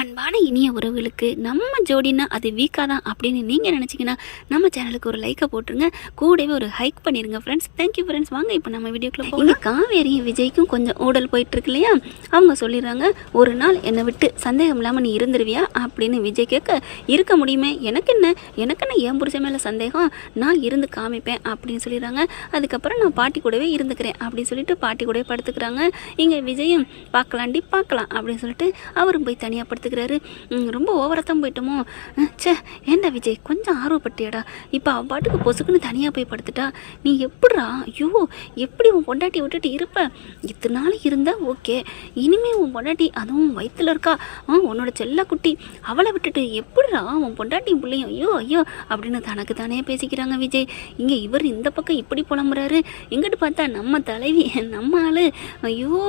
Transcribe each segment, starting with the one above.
அன்பான இனிய உறவுகளுக்கு நம்ம ஜோடினா அது வீக்காக தான் அப்படின்னு நீங்கள் நினச்சிங்கன்னா நம்ம சேனலுக்கு ஒரு லைக்கை போட்டுருங்க, கூடவே ஒரு ஹைக் பண்ணிடுங்க ஃப்ரெண்ட்ஸ். Thank you friends. வாங்க இப்போ நம்ம வீடியோக்குள்ளே போங்க. காவேரியும் விஜய்க்கும் கொஞ்சம் ஊடல் போயிட்டுருக்கு இல்லையா? அவங்க சொல்லிடுறாங்க, ஒரு நாள் என்னை விட்டு சந்தேகம் இல்லாமல் நீ இருந்துருவியா அப்படின்னு விஜய் கேட்க, இருக்க முடியுமே, எனக்கு என்ன என் புருஷன் மேலே சந்தேகம், நான் இருந்து காமிப்பேன் அப்படின்னு சொல்லிடுறாங்க. அதுக்கப்புறம் நான் பாட்டி கூடவே இருந்துக்கிறேன் அப்படின்னு சொல்லிட்டு பாட்டி கூடவே படுத்துக்கிறாங்க. இங்கே விஜயும் பார்க்கலாம் அப்படின்னு சொல்லிட்டு அவரும் போய் தனியாக படுத்துக்கிறாரு. ரொம்ப ஓவரத்தான் போயிட்டோமோ, சே ஏண்டா விஜய் கொஞ்சம் ஆர்வப்பட்டியாடா, இப்போ அவள் பாட்டுக்கு பொசுக்குன்னு தனியாக போய் படுத்துட்டா, நீ எப்படிரா, ஐயோ எப்படி உன் பொண்டாட்டியை விட்டுட்டு இருப்ப, இத்தனை நாள் இருந்தா ஓகே, இனிமே உன் பொண்டாட்டி அதுவும் வயிற்றுல இருக்கா, உன்னோட செல்ல குட்டி, அவளை விட்டுட்டு எப்படிரா உன் பொண்டாட்டியும் பிள்ளையும், ஐயோ ஐயோ அப்படின்னு தனக்கு தானே பேசிக்கிறாங்க விஜய். இங்கே இவர் இந்த பக்கம் இப்படி புலம்புறாரு, எங்கிட்டு பார்த்தா நம்ம தலைவி நம்ம ஆளு, ஐயோ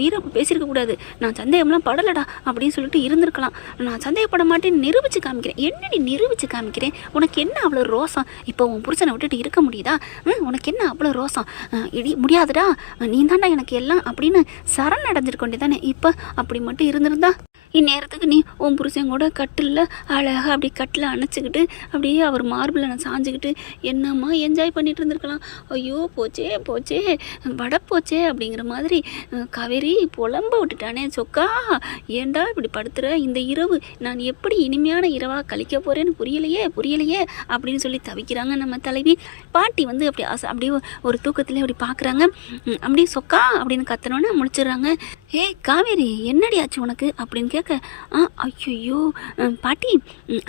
வீரப்பு பேசியிருக்க கூடாது, நான் சந்தேகம்லாம் படலடா அப்படின்னு சொல்லிட்டு இருந்திருக்கலாம், நான் சந்தேகப்பட மாட்டேன்னு நிரூபித்து காமிக்கிறேன். என்னடி நிரூபித்து காமிக்கிறேன், உனக்கு என்ன அவ்வளோ ரோசம், இப்போ உன் புருஷனை விட்டுட்டு இருக்க முடியுதா, உனக்கு என்ன அவ்வளோ ரோசம், முடியாதுடா, நீ தாண்டா எனக்கு எல்லாம் அப்படின்னு சரண் அடைஞ்சிருக்கொண்டே தானே, இப்போ அப்படி மட்டும் இருந்திருந்தா இந்நேரத்துக்கு நீ உன் புருஷன் கூட கட்டில் அழகாக அப்படி கட்டில் அணைச்சிக்கிட்டு அப்படியே அவர் மார்பில் நான் சாஞ்சிக்கிட்டு என்னம்மா என்ஜாய் பண்ணிட்டு இருந்திருக்கலாம். ஐயோ போச்சே போச்சே வட போச்சே அப்படிங்கிற மாதிரி காவேரி புலம்ப விட்டுட்டானே சொக்கா, ஏண்டா இப்படி படுத்துகிற, இந்த இரவு நான் எப்படி இனிமையான இரவாக கழிக்க போகிறேன்னு புரியலையே அப்படின்னு சொல்லி தவிக்கிறாங்க நம்ம தலைவி. பாட்டி வந்து அப்படி அப்படியே ஒரு தூக்கத்திலே அப்படி பார்க்குறாங்க. அப்படியே சொக்கா அப்படின்னு கத்துனோன்னே முழிச்சிடுறாங்க. காவேரி என்னடி ஆச்சு உனக்கு அப்படின்னு கேட்க, ஐயோ பாட்டி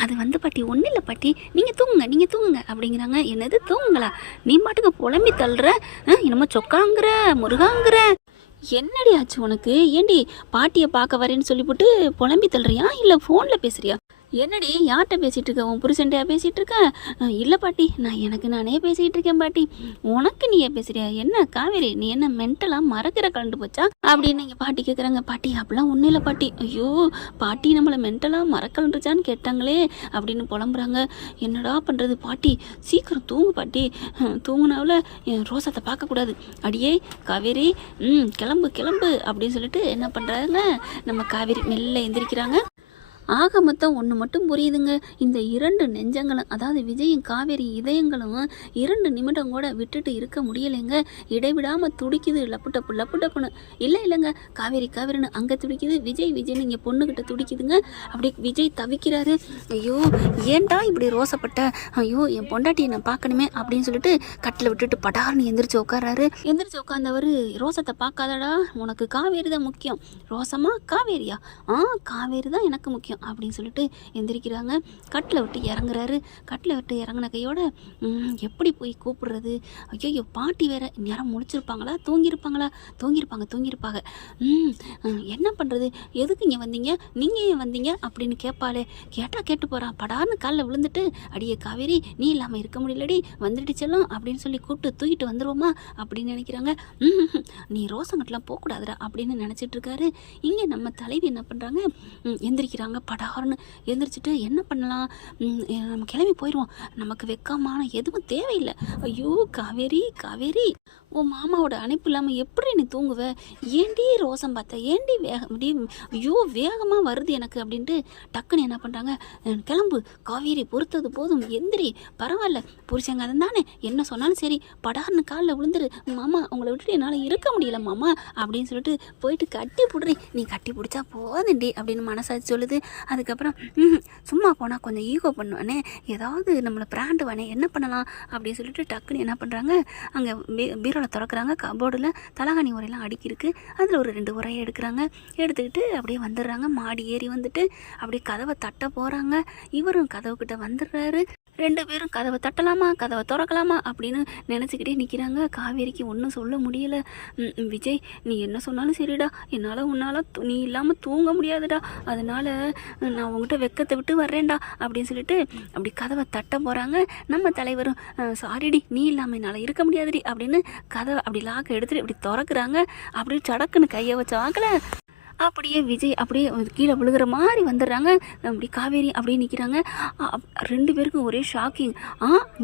அது வந்து பாட்டி ஒன்றும் இல்லை பாட்டி, நீங்கள் தூங்குங்க அப்படிங்கிறாங்க. என்னது தூங்குங்களா, நீ பாட்டுக்கு புலம்பி தள்ளுற, என்னமோ சொக்காங்கிற முருகாங்கிற, என்னடி ஆச்சு உனக்கு, ஏண்டி பாட்டியை பார்க்க வரேன்னு சொல்லிவிட்டு புலம்பி தள்ளுறியா இல்லை ஃபோனில் பேசுறியா, என்னடி யார்கிட்ட பேசிகிட்டு இருக்க, உன் புருஷன்டையா பேசிகிட்டு இருக்க, இல்லை பாட்டி நான் எனக்கு நானே பேசிகிட்டு இருக்கேன் பாட்டி, உனக்கு நீயே பேசுறியா, என்ன காவேரி நீ என்ன மென்டலாக மறக்கிற கலந்து போச்சா அப்படின்னு நீங்கள் பாட்டி கேட்குறாங்க. பாட்டி அப்படிலாம் ஒன்றும் இல்லை பாட்டி, ஐயோ பாட்டி நம்மளை மென்டலாக மறக்கலன்றுச்சான்னு கேட்டாங்களே அப்படின்னு புலம்புறாங்க. என்னடா பண்ணுறது பாட்டி, சீக்கிரம் தூங்கு பாட்டி, தூங்குனாவில் என் ரோசத்தை பார்க்கக்கூடாது, அடியே காவேரி கிளம்பு அப்படின்னு சொல்லிட்டு என்ன பண்ணுறாங்க நம்ம காவேரி மெல்ல எந்திரிக்கிறாங்க. ஆக மொத்தம் ஒன்று மட்டும் புரியுதுங்க, இந்த இரண்டு நெஞ்சங்களும் அதாவது விஜயும் காவேரி இதயங்களும் 2 நிமிடம் கூட விட்டுட்டு இருக்க முடியலைங்க. இடைவிடாமல் துடிக்குது, லப்புட்டப்புன்னு. இல்லைங்க காவேரின்னு அங்கே துடிக்குது, விஜய்னு இங்கே பொண்ணுக்கிட்ட துடிக்குதுங்க. அப்படி விஜய் தவிக்கிறாரு. ஐயோ ஏன்டா இப்படி ரோசப்பட்ட, ஐயோ என் பொண்டாட்டியை நான் பார்க்கணுமே அப்படின்னு சொல்லிட்டு கட்டில் விட்டுட்டு படார்னு எந்திரிச்சு உட்காராரு. எந்திரிச்சு உட்காந்தவர், ரோசத்தை பார்க்காதடா, உனக்கு காவேரி தான் முக்கியம், ரோசமா காவேரியா, காவேரி தான் எனக்கு முக்கியம் அப்படின்னு சொல்லிட்டு எந்திரிக்கிறாங்க. கட்டில் விட்டு இறங்குறாரு. கட்டில் விட்டு இறங்கின கையோட எப்படி போய் கூப்பிடுறது, ஐயோ பாட்டி வேற நேரம் முழிச்சிருப்பாங்களா, தூங்கியிருப்பாங்க. என்ன பண்ணுறது, எதுக்கு இங்கே வந்தீங்க, நீங்கள் ஏன் வந்தீங்க அப்படின்னு கேட்பாளே, கேட்டு போகிறான். படார்னு காலில் விழுந்துட்டு, அடியே காவேரி நீ இல்லாமல் இருக்க முடியலடி, வந்துடுச்செல்லாம் அப்படின்னு சொல்லி கூப்பிட்டு தூக்கிட்டு வந்துடுவோமா அப்படின்னு நினைக்கிறாங்க. நீ ரோசங்கட்டெலாம் போகக்கூடாதுடா அப்படின்னு நினச்சிட்டு இருக்காரு. இங்கே நம்ம தலைவி என்ன பண்ணுறாங்க, எந்திரிக்கிறாங்க. படார்னு எந்திரிச்சிட்டு என்ன பண்ணலாம், நம்ம கிளம்பி போயிடுவோம், நமக்கு வெக்கமான எதுவும் தேவையில்லை, ஐயோ காவேரி உன் மாமாவோட அனுப்பு இல்லாமல் எப்படி நீ தூங்குவ, ஏண்டி ரோசம் பார்த்த, ஏண்டி ஐயோ வேகமாக வருது எனக்கு அப்படின்ட்டு டக்குன்னு என்ன பண்ணுறாங்க, கிளம்பு காவேரி பொறுத்தது போதும், எந்திரி, பரவாயில்ல புருஷங்க அதன் தானே, என்ன சொன்னாலும் சரி, படார்னு காலில் விழுந்துரு, மாமா உங்களை விட்டுட்டு என்னால் இருக்க முடியல மாமா அப்படின்னு சொல்லிட்டு போயிட்டு கட்டி பிடுறி, நீ கட்டி பிடிச்சா போதுண்டி அப்படின்னு மனசாச்சு சொல்லுது. அதுக்கப்புறம் சும்மா போனால் கொஞ்சம் ஈகோ பண்ணுவானே, ஏதாவது நம்மளை பிராண்டுவானே, என்ன பண்ணலாம் அப்படின்னு சொல்லிட்டு டக்குன்னு என்ன பண்ணுறாங்க, அங்கே பீரோவில் திறக்கிறாங்க. கபோர்டில் தலகாணி உரையெல்லாம் அடுக்கியிருக்கு, அதில் ஒரு 2 உரையை எடுக்கிறாங்க. எடுத்துக்கிட்டு அப்படியே வந்துடுறாங்க. மாடி ஏறி வந்துட்டு அப்படியே கதவை தட்ட போகிறாங்க. இவரும் கதவுக்கிட்ட வந்துடுறாரு. 2 பேரும் கதவை தட்டலாமா கதவை திறக்கலாமா அப்படின்னு நினச்சிக்கிட்டே நிற்கிறாங்க. காவேரிக்கு ஒன்றும் சொல்ல முடியல. விஜய் நீ என்ன சொன்னாலும் சரிடா, உன்னால் நீ இல்லாமல் தூங்க முடியாதுடா, அதனால் நான் உங்ககிட்ட வெக்கத்தை விட்டு வர்றேன்டா அப்படின்னு சொல்லிட்டு அப்படி கதவை தட்ட போகிறாங்க. நம்ம தலைவரும் சாரிடி நீ இல்லாமல் என்னால் இருக்க முடியாதுடி அப்படின்னு கதவை அப்படி லாக்க எடுத்துகிட்டு இப்படி திறக்கிறாங்க. அப்படி சடக்குன்னு கையை வச்ச வாக்கில் அப்படியே விஜய் அப்படியே கீழே விழுகிற மாதிரி வந்துடுறாங்க. அப்படி காவேரி அப்படியே நிற்கிறாங்க. 2 பேருக்கும் ஒரே ஷாக்கிங்.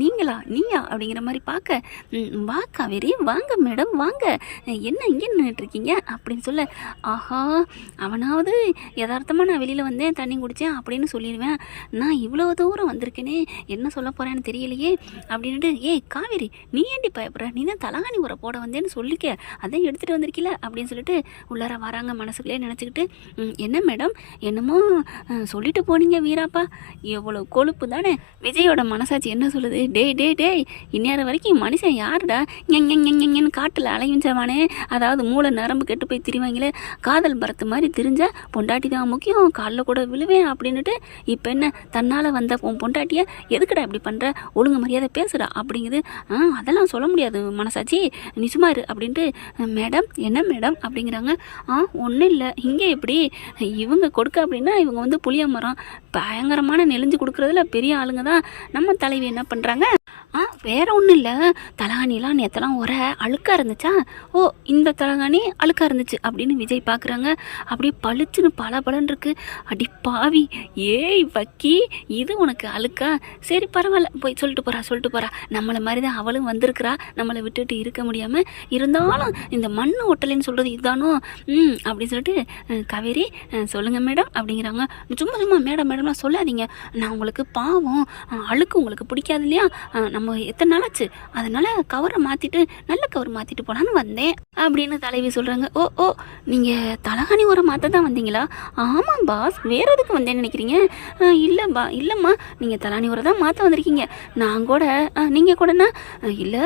நீங்களா நீயா அப்படிங்கிற மாதிரி பார்க்க, வா காவேரி வாங்க மேடம் வாங்க, என்ன இங்கே நின்றுட்டுருக்கீங்க அப்படின்னு சொல்ல, ஆஹா அவனாவது யதார்த்தமாக நான் வெளியில் வந்தேன் தண்ணி குடித்தேன் அப்படின்னு சொல்லிடுவேன், நான் இவ்வளோ தூரம் வந்திருக்கேனே என்ன சொல்ல போகிறேன்னு தெரியலையே அப்படின்ட்டு, ஏய் காவேரி நீ ஏண்டி பயப்படுற, நீ தான் தலகாணி உரை போட வந்தேன்னு சொல்லிக்க, அதான் எடுத்துகிட்டு வந்திருக்கீல அப்படின்னு சொல்லிட்டு உள்ளார வராங்க. மனசுக்குள்ளே நினச்சிக்கிட்டு, என்ன மேடம் என்னமோ சொல்லிட்டு போனீங்க வீராப்பா, எவ்வளோ கொழுப்பு தானே. விஜயோட மனசாட்சி என்ன சொல்லுது, டேய் டேய் டேய் இந்நேரம் வரைக்கும் மனுஷன் யாருடா ஞன்னு காட்டில் அலையுஞ்சவானே, அதாவது மூளை நரம்பு கெட்டு போய் திரிவாங்களே, காதல் பரத்து மாதிரி திரிஞ்சா பொண்டாட்டி தான் முக்கியம், காலில் கூட விழுவேன் அப்படின்னுட்டு இப்போ என்ன தன்னால் வந்த உன் பொண்டாட்டியை எதுக்குடா இப்படி பண்ணுற, ஒழுங்கு மரியாதை பேசுகிறா அப்படிங்குது. அதெல்லாம் சொல்ல முடியாது மனசாட்சி, நிஜமா இரு அப்படின்ட்டு, மேடம் என்ன மேடம் அப்படிங்கிறாங்க. ஒன்றும் இல்லை, இங்கே எப்படி இவங்க கொடுக்க அப்படின்னா இவங்க வந்து புளிய மரம் பயங்கரமான நெளிஞ்சு கொடுக்குறதுல பெரிய ஆளுங்க தான். நம்ம தலைவி என்ன பண்ணுறாங்க, வேற ஒன்றும் இல்லை, தலகாணிலாம் நேற்றலாம் ஒரே அழுக்காக இருந்துச்சா, ஓ இந்த தலகாணி அழுக்காக இருந்துச்சு அப்படின்னு விஜய் பார்க்குறாங்க. அப்படியே பளிச்சுன்னு பலன்னு இருக்கு. அடி பாவி, ஏய் வக்கி இது உனக்கு அழுக்கா, சரி பரவாயில்ல போய் சொல்லிட்டு போகிறா, நம்மளை மாதிரி தான் அவளும் வந்திருக்கிறா, நம்மளை விட்டுட்டு இருக்க முடியாமல், இருந்தாலும் இந்த மண் ஒட்டலைன்னு சொல்கிறது இதுதானோ அப்படின்னு சொல்லிட்டு, காவேரி சொல்லுங்கள் மேடம் அப்படிங்கிறாங்க. சும்மா மேடம்லாம் சொல்லாதீங்க, நான் உங்களுக்கு பாவம், அழுக்கு உங்களுக்கு பிடிக்காது இல்லையா, நம்ம எத்தனை நாளாச்சு, அதனால் கவரை மாற்றிட்டு நல்ல கவர் மாற்றிட்டு போகலான்னு வந்தேன் அப்படின்னு தலைவி சொல்கிறாங்க. ஓ நீங்கள் தலகாணி உரம் மாற்ற தான் வந்தீங்களா, ஆமாம் பாஸ், வேறு எதுக்கு வந்தேன்னு நினைக்கிறீங்க, இல்லைம்மா நீங்கள் தலகாணி உரம் தான் மாற்ற வந்திருக்கீங்க, நான் கூட நீங்கள் கூடனா இல்லை,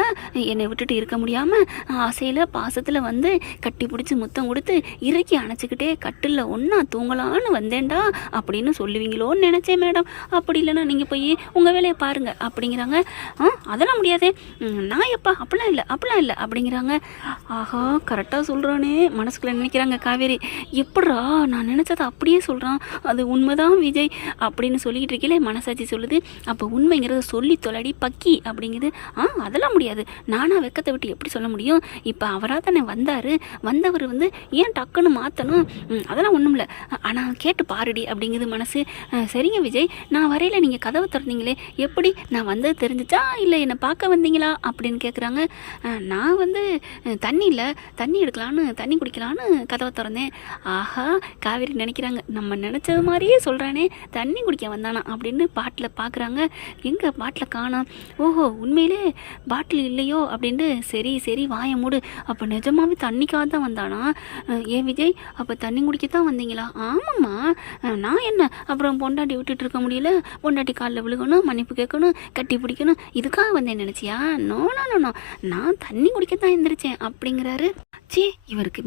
என்னை விட்டுட்டு இருக்க முடியாமல் ஆசையில் பாசத்தில் வந்து கட்டி பிடிச்சி முத்தம் கொடுத்து இறக்கி அணைச்சிக்கிட்டே கட்டில் ஒன்றா தூங்கலான்னு வந்தேன்டா அப்படின்னு சொல்லுவீங்களோன்னு நினச்சேன் மேடம், அப்படி இல்லைன்னா நீங்கள் போய் உங்கள் வேலையை பாருங்கள் அப்படிங்கிறாங்க. அதெல்லாம் முடியாதே, நான் எப்பா அப்படிலாம் இல்லை அப்படிங்கிறாங்க. ஆஹா கரெக்டாக சொல்கிறானே மனசுக்குள்ளே நினைக்கிறாங்க காவேரி, எப்படா நான் நினச்சதை அப்படியே சொல்கிறான், அது உண்மைதான் விஜய் அப்படின்னு சொல்லிக்கிட்டு இருக்கீங்களே, மனசாட்சி சொல்லுது, அப்போ உண்மைங்கிறத சொல்லி தொலைடி பக்கி அப்படிங்குது. அதெல்லாம் முடியாது, நானாக வெக்கத்தை விட்டு எப்படி சொல்ல முடியும், இப்போ அவராக தானே வந்தவர் வந்து ஏன் டக்குன்னு மாற்றணும், அதெல்லாம் ஒன்றும் இல்லை, ஆனால் கேட்டு பாருடி அப்படிங்குது மனசு. சரிங்க விஜய், நான் வரையில் நீங்கள் கதவை திறந்தீங்களே, எப்படி நான் வந்தது தெரிஞ்சிச்சா இல்லை என்னை பார்க்க வந்தீங்களா அப்படின்னு கேட்குறாங்க. நான் வந்து தண்ணி எடுக்கலான்னு தண்ணி குடிக்கலான்னு கதவை திறந்தேன். ஆஹா காவேரி நினைக்கிறாங்க, நம்ம நினச்சது மாதிரியே சொல்கிறானே, தண்ணி குடிக்க வந்தானா அப்படின்னு பாட்டில் பார்க்குறாங்க. எங்கே பாட்டில் காணோம், ஓஹோ உண்மையிலே பாட்டில் இல்லையோ அப்படின்ட்டு, சரி வாயை மூடு, அப்போ நிஜமாவே தண்ணிக்காக தான் வந்தானா, ஏன் விஜய் அப்போ தண்ணி குடிக்க தான் வந்தீங்களா, ஆமாம்மா நான் என்ன அப்புறம் பொண்டாட்டி விட்டுட்டு இருக்க முடியல, பொண்டாட்டி காலில் விழுகணும், மன்னிப்பு கேட்கணும், கட்டி பிடிக்கணும், இதுக்காக வந்தேன் நினச்சியா, நோ நான் தண்ணி குடிக்கத்தான் எந்திரிச்சேன் அப்படிங்கிறாரு. இவருக்கு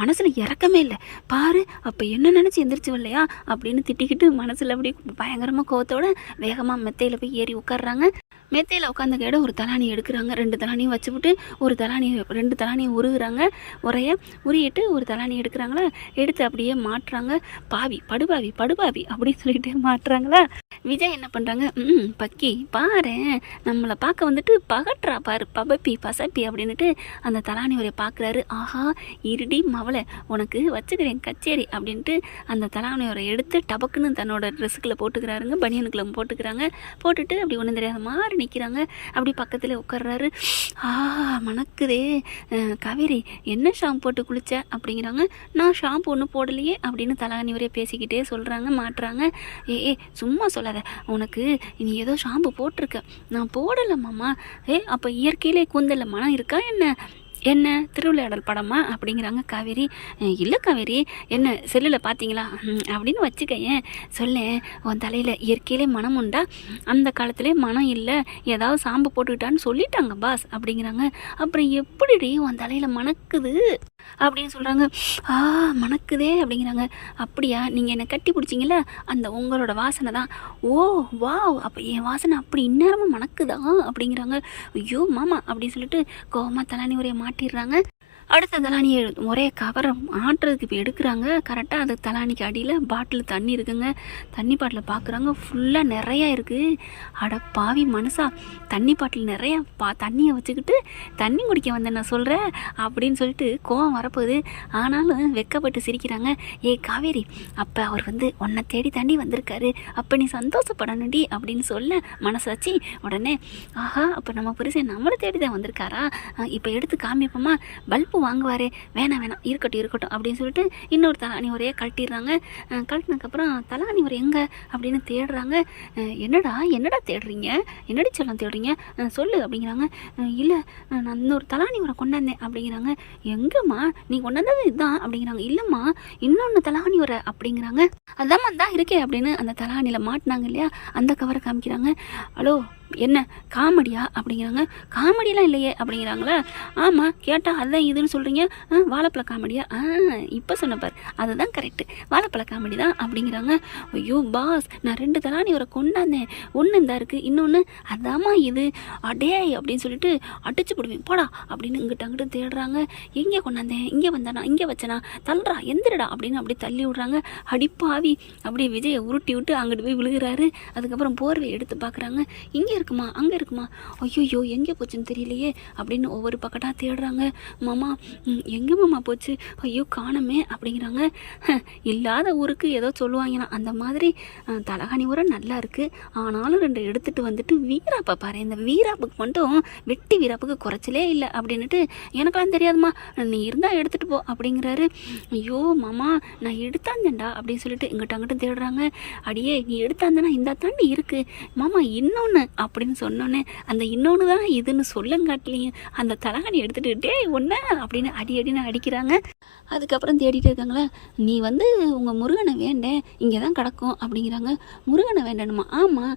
மனசில் இறக்கமே இல்லை பாரு, அப்போ என்ன நினச்சி எந்திரிச்சு வரலையா அப்படின்னு திட்டிக்கிட்டு மனசில் அப்படியே பயங்கரமாக கோவத்தோட வேகமாக மெத்தையில் போய் ஏறி உட்காடுறாங்க. மெத்தையில் உட்காந்த கேட ஒரு தலானி எடுக்கிறாங்க, 2 தலானியும் வச்சுவிட்டு ஒரு தலானி 2 தலானியும் உருகுறாங்க, உரியிட்டு ஒரு தலானி எடுக்கிறாங்களா, எடுத்து அப்படியே மாட்டுறாங்க. படுபாவி அப்படின்னு சொல்லிட்டு மாட்டுறாங்களா. விஜய் என்ன பண்ணுறாங்க, பக்கி பாரு நம்மளை பார்க்க வந்துட்டு பகட்டுறா பாரு, பசப்பி அப்படின்னுட்டு அந்த தலானி உரையை பார்க்குறாரு. ஆஹா இருடி மவளை உனக்கு வச்சுக்கிறேன் கச்சேரி அப்படின்ட்டு அந்த தலானி உரை எடுத்து டபக்குன்னு தன்னோட ட்ரெஸ்ஸுக்குள்ளே போட்டுக்கிறாருங்க, பனியனுக்குள்ளே போட்டுக்கிறாங்க. போட்டுட்டு அப்படி ஒன்றும் தெரியாத மாதிரி நிற்கிறாங்க. அப்படி பக்கத்தில் உட்கார்றாரு. மணக்குதே, காவேரி என்ன ஷாம்பு போட்டு குளிச்ச அப்படிங்கிறாங்க. நான் ஷாம்பு ஒன்றும் போடலையே அப்படின்னு தலகாணி வரைய பேசிக்கிட்டே சொல்கிறாங்க, மாட்டுறாங்க. சும்மா சொல்லாத, உனக்கு நீ ஏதோ ஷாம்பு போட்டிருக்க, நான் போடலை மாமா. அப்போ இயற்கையிலே கூந்தல்ல மனம் இருக்கா என்ன திருவிளையாடல் படமா அப்படிங்கிறாங்க காவேரி. இல்லை காவேரி, என்ன செல்லில் பார்த்தீங்களா அப்படின்னு வச்சுக்கேன், சொல்லேன் உன் தலையில் இயற்கையிலே மனம் உண்டா, அந்த காலத்திலே மனம் இல்லை, ஏதாவது சாம்பு போட்டுக்கிட்டான்னு சொல்லிட்டாங்க பாஸ் அப்படிங்கிறாங்க. அப்புறம் எப்படி உன் தலையில் மணக்குது அப்படின்னு சொல்கிறாங்க. மணக்குதே அப்படிங்கிறாங்க. அப்படியா, நீங்கள் என்னை கட்டி பிடிச்சிங்கள, அந்த உங்களோட வாசனை தான். ஓ வாவ், அப்போ என் வாசனை அப்படி இந்நேரமாக மணக்குதா அப்படிங்கிறாங்க. ஐயோ மாமா அப்படின்னு சொல்லிட்டு கோவமாக தலானி உரையை மாட்டிடுறாங்க. அடுத்த தலானியை ஒரே கவரை ஆட்டுறதுக்கு இப்போ எடுக்கிறாங்க. கரெக்டாக அது தலானிக்கு அடியில் பாட்டில் தண்ணி இருக்குங்க. தண்ணி பாட்டில் பார்க்குறாங்க, ஃபுல்லாக நிறையா இருக்குது. அட பாவி மனுஷா, தண்ணி பாட்டில் நிறையா தண்ணியை வச்சுக்கிட்டு தண்ணி குடிக்க வந்தேன் நான் சொல்கிறேன் அப்படின்னு சொல்லிட்டு கோவம் வரப்போகுது. ஆனாலும் வெக்கப்பட்டு சிரிக்கிறாங்க. ஏய் காவேரி, அப்போ அவர் உன்னை தேடி தாண்டி வந்திருக்காரு, அப்போ நீ சந்தோஷப்படணுண்டி அப்படின்னு சொல்ல மனசாச்சு. உடனே ஆஹா, அப்போ நம்ம புருஷன் நம்மளை தேடி தான் வந்திருக்காரா, இப்போ எடுத்து காமிப்போமா, பல்பு வாங்குவாரே, வேணாம் இருக்கட்டும் அப்படின்னு சொல்லிட்டு இன்னொரு தலானி உரையை கழட்டிடுறாங்க. கழட்டினதுக்கப்புறம் தலானி உரை எங்கே அப்படின்னு தேடுறாங்க. என்னடா தேடுறீங்க, என்னடி செல்லம் தேடுறீங்க, சொல்லு அப்படிங்கிறாங்க. இல்லை, நான் இன்னொரு தலானி உரை கொண்டாந்தேன் அப்படிங்கிறாங்க. எங்கம்மா நீ கொண்டாந்தது இதுதான் அப்படிங்கிறாங்க. இல்லைம்மா, இன்னொன்று தலானி உரை அப்படிங்கிறாங்க. அதாம்மா தான் இருக்கே அப்படின்னு அந்த தலானியில் மாட்டினாங்க இல்லையா, அந்த கவரை காமிக்கிறாங்க. ஹலோ, என்ன காமெடியா அப்படிங்கிறாங்க. காமெடியெலாம் இல்லையே அப்படிங்கிறாங்களா. ஆமாம், கேட்டால் அதுதான் இதுன்னு சொல்கிறீங்க, வாழைப்பழ காமெடியா, இப்போ சொன்னப்பார் அதுதான் கரெக்டு, வாழைப்பழ காமெடி தான் அப்படிங்கிறாங்க. ஐயோ பாஸ், நான் 2 தலானி வரை கொண்டாந்தேன், ஒன்று இந்த இருக்குது, இன்னொன்று அதாம்மா இது, அடே அப்படின்னு சொல்லிட்டு அடிச்சு போடுவேன் போடா அப்படின்னு அங்கிட்டு தேடுறாங்க. எங்கே கொண்டாந்தேன், இங்கே வந்தானா, இங்கே வச்சனா, தள்ளுறா எந்திரடா அப்படின்னு அப்படியே தள்ளி விட்றாங்க. அடிப்பாவி அப்படியே விஜயை உருட்டி விட்டு அங்கிட்டு போய் விழுகிறாரு. அதுக்கப்புறம் போர்வை எடுத்து பார்க்குறாங்க. இங்கே இருக்குமா, அங்கே இருக்குமா, ஐயோ எங்கே போச்சுன்னு தெரியலையே அப்படின்னு ஒவ்வொரு பக்கட்டாக தேடுறாங்க. மாமா எங்கே மாமா போச்சு, ஐயோ காணமே அப்படிங்கிறாங்க. இல்லாத ஊருக்கு ஏதோ சொல்லுவாங்கன்னா அந்த மாதிரி தலகாணி உரம் நல்லா இருக்குது, ஆனாலும் 2 எடுத்துகிட்டு வீராப்பா பாரு, இந்த வீராப்புக்கு மட்டும் வெட்டி வீராப்புக்கு குறைச்சலே இல்லை அப்படின்னுட்டு எனக்கெல்லாம் தெரியாதுமா, நீ இருந்தால் எடுத்துகிட்டு போ அப்படிங்கிறாரு. ஐயோ மாமா, நான் எடுத்தாந்தேன்டா அப்படின்னு சொல்லிட்டு அங்கிட்ட தேடுறாங்க. அடியே நீ எடுத்தாந்தேன்னா இந்த தாண்டி இருக்குது மாமா, இன்னொன்று அப்படின்னு சொன்னோன்னே அந்த இன்னொன்று தான் இதுன்னு சொல்லங்காட்டிலையும் அந்த தலகாணி எடுத்துகிட்டு டே ஒன்று அப்படின்னு அடின்னு அடிக்கிறாங்க. அதுக்கப்புறம் தேடிட்டு இருக்காங்களே, நீ உங்கள் முருகனை வேண்டேன், இங்கே தான் கிடக்கும் அப்படிங்கிறாங்க. முருகனை வேண்டணுமா, ஆமாம்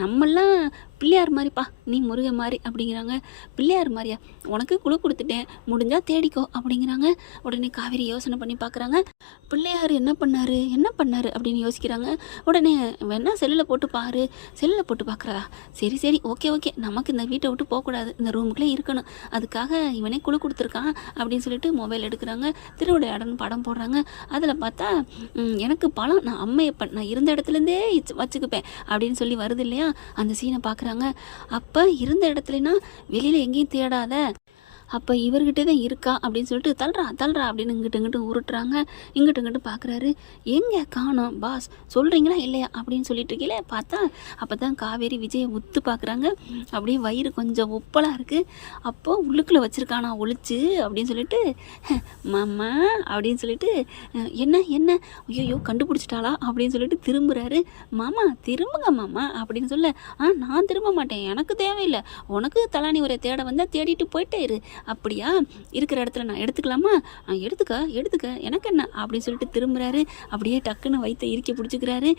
நம்மெல்லாம் பிள்ளையார் மாதிரிப்பா, நீ முருகன் மாதிரி அப்படிங்கிறாங்க. பிள்ளையார் மாதிரியா, உனக்கு குழு கொடுத்துட்டேன், முடிஞ்சால் தேடிக்கோ அப்படிங்கிறாங்க. உடனே காவேரி யோசனை பண்ணி பார்க்குறாங்க. பிள்ளையார் என்ன பண்ணாரு அப்படின்னு யோசிக்கிறாங்க. உடனே வேணா செல்லில் போட்டு பாரு, செல்லில் போட்டு பார்க்குறதா, சரி ஓகே, நமக்கு இந்த வீட்டை விட்டு போகக்கூடாது, இந்த ரூமுக்குள்ளே இருக்கணும், அதுக்காக இவனே குழு கொடுத்துருக்கான் அப்படின்னு சொல்லிட்டு மொபைல் எடுக்கிறாங்க. திருவிளையாடன்னு படம் போடுறாங்க. அதில் பார்த்தா எனக்கு பழம் நான் அம்மையப்பன், நான் இருந்த இடத்துலேருந்தே வச்சுக்குப்பேன் அப்படின்னு சொல்லி வருது இல்லையா, அந்த சீனை பார்க்குறாங்க. அப்போ இருந்த இடத்துலனா வெளியில் எங்கேயும் தேடாத, அப்போ இவர்கிட்ட தான் இருக்கா அப்படின்னு சொல்லிட்டு தள்ளுறா அப்படின்னு இங்கிட்டு உருட்டுறாங்க. இங்கிட்டு பார்க்குறாரு. எங்கே காணோம் பாஸ், சொல்கிறீங்களா இல்லையா அப்படின்னு சொல்லிட்டு இருக்கீங்களே, பார்த்தா அப்போ தான் காவேரி விஜயை உத்து பார்க்குறாங்க. அப்படியே வயிறு கொஞ்சம் உப்பலாக இருக்குது. அப்போது உள்ளுக்குள்ளே வச்சுருக்கானா ஒளிச்சு அப்படின்னு சொல்லிட்டு, மாமா அப்படின்னு சொல்லிட்டு, என்ன ஐயோ கண்டுபிடிச்சிட்டாளா அப்படின்னு சொல்லிட்டு திரும்புகிறாரு. மாமா திரும்புங்க மாமா அப்படின்னு சொல்ல, நான் திரும்ப மாட்டேன், எனக்கு தேவையில்லை, உனக்கு தலானி உரை தேட வந்தால் தேடிட்டு போயிட்டே இரு, அப்படியா இருக்கிற இடத்துல நான் எடுத்துக்கலாமா, எடுத்துக்க எனக்கு என்ன அப்படின்னு சொல்லிட்டு திரும்புறாரு. அப்படியே டக்குன்னு வயிற்ற இறுக்கி பிடிச்சிக்கிறாரு.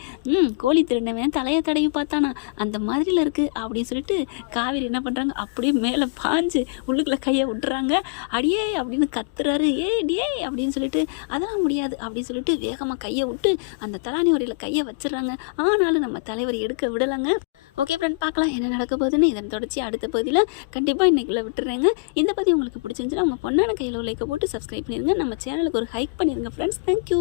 கோழி திருடவன் தலையை தடவி பார்த்தானா அந்த மாதிரில இருக்குது அப்படின்னு சொல்லிட்டு காவேரி என்ன பண்ணுறாங்க, அப்படியே மேலே பாஞ்சு உள்ளுக்குள்ளே கையை விட்டுறாங்க. அடியே அப்படின்னு கத்துறாரு. டியே அப்படின்னு சொல்லிட்டு, அதெல்லாம் முடியாது அப்படின்னு சொல்லிட்டு வேகமாக கையை விட்டு அந்த தலானி உரையில் கையை வச்சிடறாங்க. ஆனாலும் நம்ம தலைவர் எடுக்க விடலைங்க. ஓகே ஃப்ரெண்ட், பார்க்கலாம் என்ன நடக்க போகுதுன்னு. இதன் தொடர்ச்சி அடுத்த பகுதியில் கண்டிப்பாக இன்றைக்குள்ளே விட்டுறேங்க. இந்த பதிவு உங்களுக்கு பிடிச்சிருந்துச்சுன்னா உங்கள் பொண்ணான கையில் லைக்கை போட்டு சப்ஸ்கிரைப் பண்ணிடுங்க. நம்ம சேனலுக்கு ஒரு ஹைக் பண்ணிடுங்க ஃப்ரெண்ட்ஸ். தேங்க்யூ.